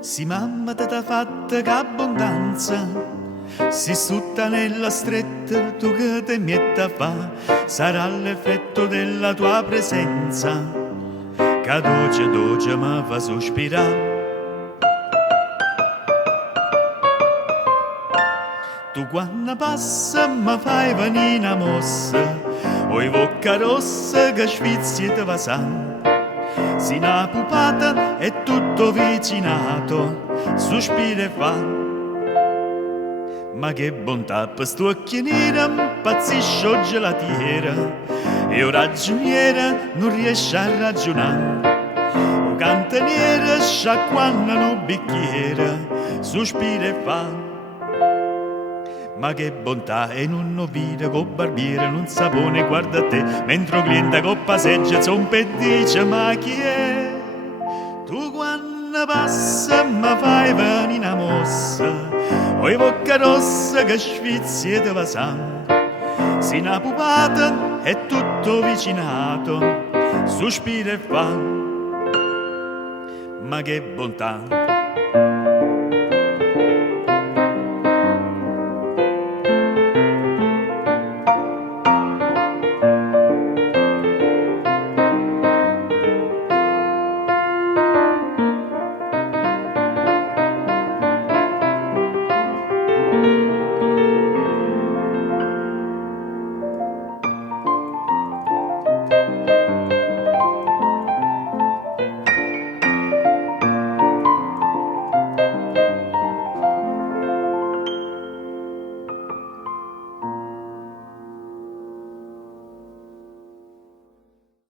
Si mamma t'ha fatta che abbondanza, si sutta nella stretta tu che te metta a fa, sarà l'effetto della tua presenza, che dolce mi fa sospirare. Tu quando passa mi fai venire una mossa, o i bocca rossa che sfizzi te va sangue. Si una pupata è tutto vicinato, sospira e fa. Ma che bontà per sto occhi neri, impazzisce o gelatiera, e un ragioniere non riesce a ragionare. Un cantaniere sciacquando un bicchiere, sospira e fa. Ma che bontà, e non vide col barbiere non sapone guarda te, mentre cliente con passeggia zompa e dice ma chi è? Tu quando passa mi fai venire una mossa, o i bocca rossa che sfizzi e te va sangue. Si una pupata è tutto vicinato, sospira e fa. Ma che bontà!